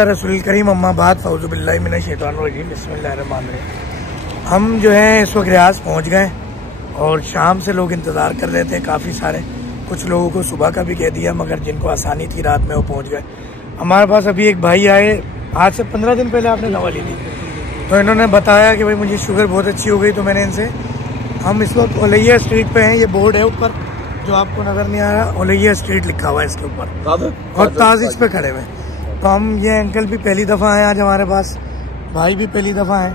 रसूल करीम अम्मा बाद फ़ौज़ुबिल्लाहि मिनश शैतानिर रजीम बिस्मिल्लाहिर्रहमानिर्रहीम। हम जो है इस वक्त रियाज पहुँच गए और शाम से लोग इंतज़ार कर रहे थे काफ़ी सारे। कुछ लोगों को सुबह का भी कह दिया, मगर जिनको आसानी थी रात में वो पहुँच गए। हमारे पास अभी एक भाई आए, आज से 15 दिन पहले आपने दवा ली थी, तो इन्होंने बताया कि भाई मुझे शुगर बहुत अच्छी हो गई। तो मैंने इनसे, हम इस वक्त ओलैया स्ट्रीट पे हैं, ये बोर्ड है ऊपर जो आपको नज़र नहीं आ रहा, ओलैया स्ट्रीट लिखा हुआ है इसके ऊपर, और ताज इस पे खड़े हुए। तो हम, ये अंकल भी पहली दफ़ा आए आज हमारे पास, भाई भी पहली दफ़ा आए।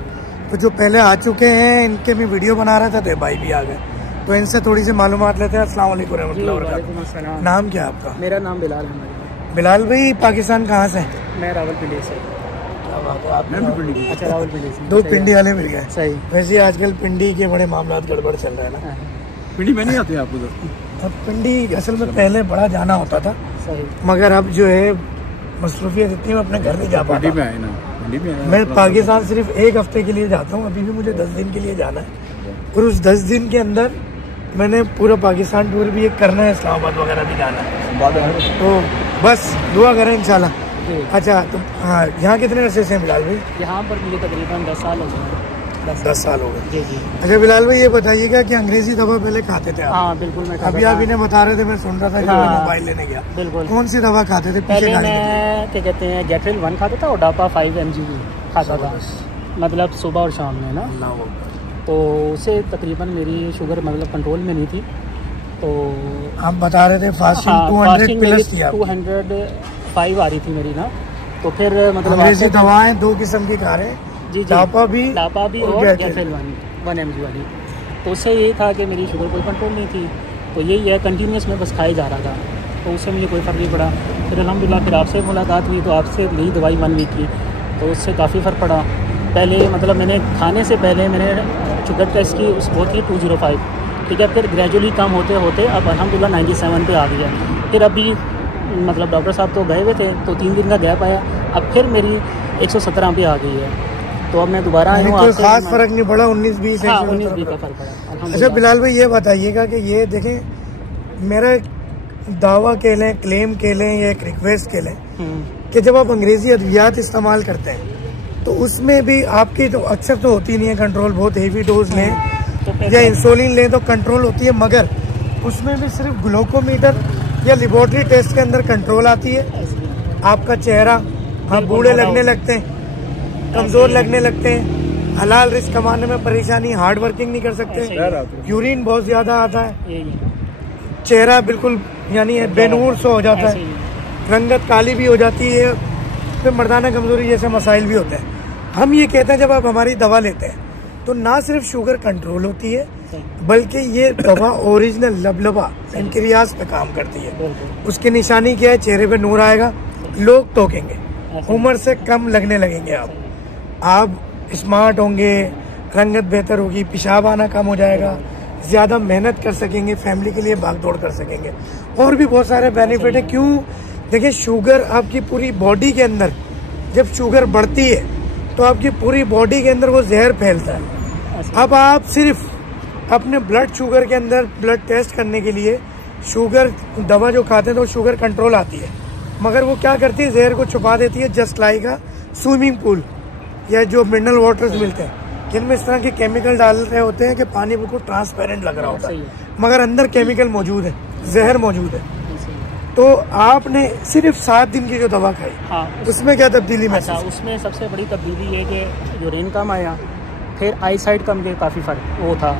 तो जो पहले आ चुके हैं इनके भी वीडियो बना रहा था, तो भाई भी आ गए, तो इनसे थोड़ी सी मालूमात लेते हैं। अस्सलाम वालेकुम रहमतुल्लाहि व बरकातुहू। नाम क्या है आपका? मेरा नाम बिलाल है। बिलाल भाई पाकिस्तान कहाँ से? मैं रावलपिंडी से। अच्छा, रावलपिंडी से। दो पिंडी वाले मिल गए। सही। वैसे आजकल पिंडी के बड़े मामला गड़बड़ चल रहे हैं ना। पिंडी में नहीं आते आप उधर? अब पिंडी असल में पहले बड़ा जाना होता था, मगर अब जो है मसरूफियत इतनी, मैं अपने घर नहीं जा पाता। मैं पाकिस्तान सिर्फ एक हफ्ते के लिए जाता हूँ, अभी भी मुझे 10 दिन के लिए जाना है, और उस 10 दिन के अंदर मैंने पूरा पाकिस्तान टूर भी एक करना है, इस्लामाबाद वगैरह भी जाना है। तो बस दुआ करें इंशाल्लाह। अच्छा, तो हाँ, यहाँ कितने अरसे से बिलाल भाई? यहाँ पर मुझे तकरीबन 10 साल हो गए। 10 साल हो गए। जी जी। अच्छा बिलाल भाई, ये बताइएगा कि अंग्रेजी दवा पहले खाते थे आप? हाँ बिल्कुल, मैं अभी आप इन्हें बता रहे थे, मैं सुन रहा था कि मोबाइल लेने गया। बिल्कुल। कौन सी दवा खाते थे? पहले मैं क्या कहते हैं गैट्रिल 1 खाता था और डापा 5 mg खाता था, मतलब सुबह और शाम में ना। तो उससे तकरीबन मेरी शुगर मतलब कंट्रोल में नहीं थी। तो आप बता रहे थे फास्टिंग 200 प्लस थी, 205 आ रही थी मेरी ना। तो फिर मतलब अंग्रेजी दवाएं 2 किस्म की खा रहे, जी डापा भी और गैट्रिल 1 mg वाली। तो उससे ये था कि मेरी शुगर कोई कंट्रोल नहीं थी, तो यही है कंटिन्यूस में बस खाई जा रहा था, तो उससे मुझे कोई फ़र्क नहीं पड़ा। फिर अल्हम्दुलिल्लाह फिर आपसे मुलाकात हुई, तो आपसे ली दवाई 1 वीक की, तो उससे काफ़ी फ़र्क पड़ा। पहले मतलब मैंने खाने से पहले मैंने शुगर टेस्ट की, उस वो थी 205, ठीक है। फिर ग्रेजुअली कम होते होते अब अल्हम्दुलिल्लाह 97 पे आ गया। फिर अभी मतलब डॉक्टर साहब तो गए हुए थे, तो 3 दिन का गैप आया, अब फिर मेरी 117 पे आ गई है। तो अब मैं दोबारा आई हूँ। कोई खास फर्क नहीं पड़ा? 19-20? हाँ, 19-20 का फर्क पड़ा। अच्छा बिलाल भाई, ये बताइएगा कि ये देखें, मेरा दावा कह लें, क्लेम कह लें, या एक रिक्वेस्ट कह लें कि जब आप अंग्रेजी अद्वियात इस्तेमाल करते हैं तो उसमें भी आपकी तो अक्सर तो होती नहीं है कंट्रोल, बहुत हेवी डोज लें या इंसुलिन लें तो कंट्रोल होती है, मगर उसमें भी सिर्फ ग्लूकोमीटर या लेबोरेटरी टेस्ट के अंदर कंट्रोल आती है। आपका चेहरा, आप बूढ़े लगने लगते हैं, कमज़ोर लगने लगते हैं, हलाल रिस्क कमाने में परेशानी, हार्ड वर्किंग नहीं कर सकते, यूरिन बहुत ज़्यादा आता है, चेहरा बिल्कुल यानी बेनूर सा हो जाता है, रंगत काली भी हो जाती है, फिर मर्दाना कमज़ोरी जैसे मसाइल भी होते हैं। हम ये कहते हैं जब आप हमारी दवा लेते हैं तो ना सिर्फ शुगर कंट्रोल होती है, बल्कि ये दवा ओरिजिनल लबलबा पेनक्रियास पे काम करती है। उसकी निशानी क्या है? चेहरे पे नूर आएगा, लोग टोकेंगे, उम्र से कम लगने लगेंगे, आप स्मार्ट होंगे, रंगत बेहतर होगी, पेशाब आना कम हो जाएगा, ज़्यादा मेहनत कर सकेंगे, फैमिली के लिए भाग दौड़ कर सकेंगे, और भी बहुत सारे बेनिफिट है। क्यों? देखिए, शुगर आपकी पूरी बॉडी के अंदर, जब शुगर बढ़ती है तो आपकी पूरी बॉडी के अंदर वो जहर फैलता है। अब आप सिर्फ अपने ब्लड शुगर के अंदर ब्लड टेस्ट करने के लिए शुगर दवा जो खाते हैं तो शुगर कंट्रोल आती है, मगर वो क्या करती है? जहर को छुपा देती है, जस्ट लाइक अ स्विमिंग पूल या जो मिनरल वाटर्स मिलते हैं, जिनमें इस तरह के केमिकल डाल रहे होते हैं कि पानी बिल्कुल ट्रांसपेरेंट लग रहा होता है, मगर अंदर केमिकल मौजूद है, जहर मौजूद है। तो आपने सिर्फ 7 दिन की जो दवा खाई, हाँ, उसमें क्या तब्दीली महसूस? अच्छा, उसमें सबसे बड़ी तब्दीली ये कि यूरिन कम आया, फिर आई साइड का मुझे काफ़ी फ़र्क वो था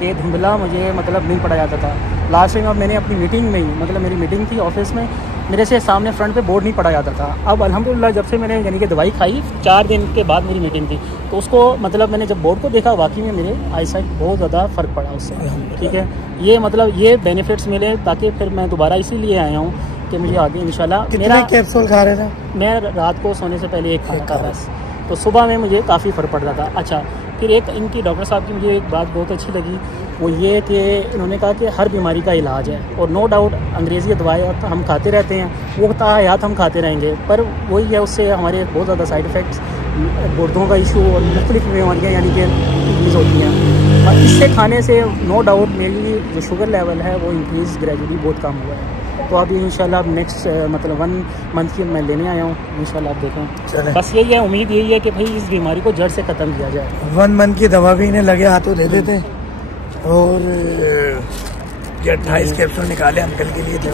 कि धुंधला मुझे मतलब नहीं पड़ा जाता था। लास्ट टाइम अब मैंने अपनी मीटिंग में ही, मतलब मेरी मीटिंग थी ऑफिस में, मेरे से सामने फ्रंट पे बोर्ड नहीं पड़ा जाता था। अब अल्हम्दुलिल्लाह जब से मैंने यानी कि दवाई खाई, 4 दिन के बाद मेरी मीटिंग थी, तो उसको मतलब मैंने जब बोर्ड को देखा, वाकई में मेरे आई साइड बहुत ज़्यादा फ़र्क पड़ा उससे, ठीक है। ये मतलब ये बेनिफिट्स मिले, ताकि फिर मैं दोबारा इसीलिए आया हूँ कि मुझे आगे इंशाल्लाह। कितने कैप्सूल खा रहे थे? मैं रात को सोने से पहले एक खाता था बस, तो सुबह में मुझे काफ़ी फ़र्क पड़ रहा था। अच्छा, फिर एक इनकी डॉक्टर साहब की मुझे एक बात बहुत अच्छी लगी, वो ये कि इन्होंने कहा कि हर बीमारी का इलाज है, और नो डाउट अंग्रेज़ी दवाएँ हम खाते रहते हैं, वो ताहयात हम खाते रहेंगे, पर वही है उससे हमारे बहुत ज़्यादा साइड इफ़ेक्ट्स, गुर्दों का इशू और मुख्तलिफ बीमारियाँ यानी कि इंक्रीज़ होती हैं। और इससे खाने से नो डाउट मेरी जो शुगर लेवल है वो इंक्रीज़ ग्रेजुअली बहुत कम हुआ है। तो अभी इंशाल्लाह अब नेक्स्ट मतलब 1 मंथ की मैं लेने आया हूँ, इंशाल्लाह आप देखें। बस यही है, उम्मीद यही है कि भाई इस बीमारी को जड़ से ख़त्म किया जाए। 1 मंथ की दवा भी इन्हें लगे हाथों दे देते हैं, और ये 28 कैप्सूल निकाले अंकल के लिए थे,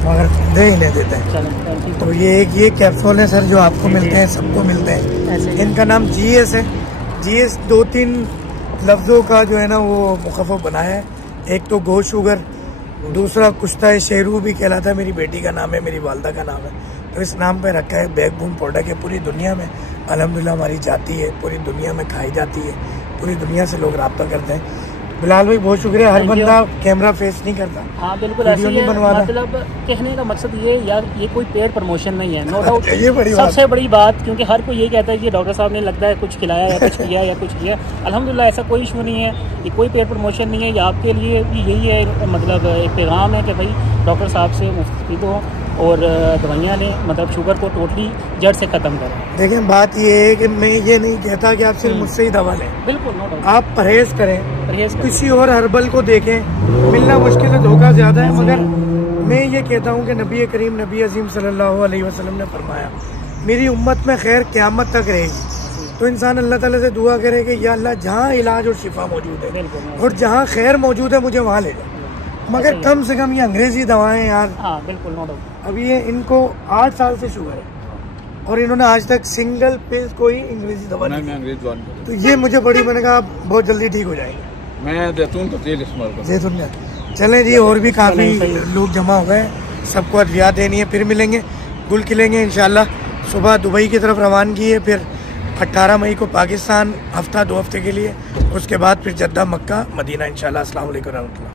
मगर दे ही नहीं देते हैं। तो ये कैप्सूल है सर जो आपको मिलते हैं, सबको मिलते हैं। इनका नाम GS है। GS 2-3 लफ्ज़ों का जो है ना वो मुखफ़्फ़ बनाया है। एक तो गो शुगर, दूसरा कुश्ता शेरू भी कहलाता है, मेरी बेटी का नाम है, मेरी वालदा का नाम है, तो इस नाम पे रखा है। बैकबोन प्रोडक्ट है, पूरी दुनिया में अल्हम्दुलिल्लाह हमारी जाती है, पूरी दुनिया में खाई जाती है, पूरी दुनिया से लोग रब्ता करते हैं। बिलाल भाई बहुत शुक्रिया। हर बंदा कैमरा फेस नहीं करता। हाँ बिल्कुल ऐसे ही है, मतलब कहने का मकसद ये यार ये कोई पेड प्रमोशन नहीं है, नो डाउट सबसे बड़ी बात, क्योंकि हर कोई यही कहता है कि डॉक्टर साहब ने लगता है कुछ खिलाया या कुछ किया या कुछ किया। अल्हम्दुलिल्लाह ऐसा कोई इशू नहीं है, ये कोई पेड प्रमोशन नहीं है, ये आपके लिए भी यही है, मतलब एक पैगाम है कि भाई डॉक्टर साहब से मुफ्त हो और दवाइयाँ लें, मतलब शुगर को टोटली जड़ से ख़त्म करें। देखिए बात ये है कि मैं ये नहीं कहता कि आप सिर्फ मुझसे ही दवा लें, बिल्कुल नो डाउट, आप परहेज़ करें, किसी और हर्बल को देखें। मिलना मुश्किल है, धोखा ज़्यादा है, मगर मैं ये कहता हूँ कि नबी करीम नबी अज़ीम सल्लल्लाहु अलैहि वसल्लम ने फरमाया मेरी उम्मत में खैर क़यामत तक रहेगी। तो इंसान अल्लाह ताला से दुआ करे कि या अल्लाह जहाँ इलाज और शिफा मौजूद है और जहाँ खैर मौजूद है मुझे वहाँ ले जाए, मगर कम से कम ये अंग्रेज़ी दवाएं यार। हाँ बिल्कुल नो डाउट। अभी ये इनको 8 साल से शुगर है और इन्होंने आज तक सिंगल पेज कोई अंग्रेजी दवा नहीं, तो ये मुझे बड़ी, मैंने कहा बहुत जल्दी ठीक हो जाएंगे। मैं जैतून का तेल इस्तेमाल करता हूं। जैतून का चलें जी, और भी काफ़ी लोग जमा हो गए, सबको अद्वियात देनी है, फिर मिलेंगे, गुल खिलेंगे इंशाल्लाह। सुबह दुबई की तरफ रवानगी है, फिर 18 मई को पाकिस्तान, हफ्ता 2 हफ्ते के लिए, उसके बाद फिर जद्दा, मक्का, मदीना इंशाल्लाह। अस्सलाम वालेकुम रहमतुल्लाह।